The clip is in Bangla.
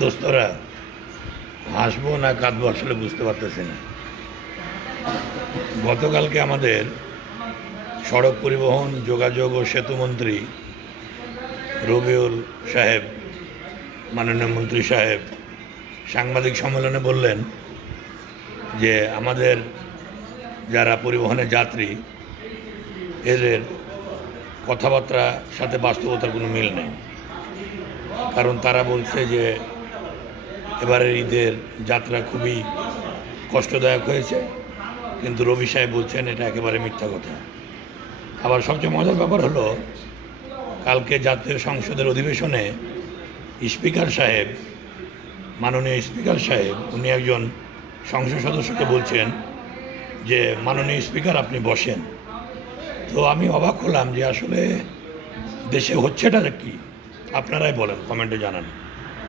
দোস্তরা, হাসবো না কাঁদবো আসলে বুঝতে পারতেছি না। গতকালকে আমাদের সড়ক পরিবহন, যোগাযোগ ও সেতুমন্ত্রী রবিউল সাহেব, মাননীয় মন্ত্রী সাহেব, সাংবাদিক সম্মেলনে বললেন যে আমাদের যারা পরিবহনের যাত্রী, এদের কথাবার্তার সাথে বাস্তবতার কোনো মিল নেই। কারণ তারা বলছে যে এবারের ঈদের যাত্রা খুবই কষ্টদায়ক হয়েছে, কিন্তু রবি সাহেব বলছেন এটা একেবারে মিথ্যা কথা। আবার সবচেয়ে মজার ব্যাপার হলো, কালকে জাতীয় সংসদের অধিবেশনে স্পিকার সাহেব, মাননীয় স্পিকার সাহেব, উনি একজন সংসদ সদস্যকে বলছেন যে মাননীয় স্পিকার আপনি বসেন। তো আমি অবাক হলাম যে আসলে দেশে হচ্ছেটা কি, আপনারাই বলেন, কমেন্টে জানান।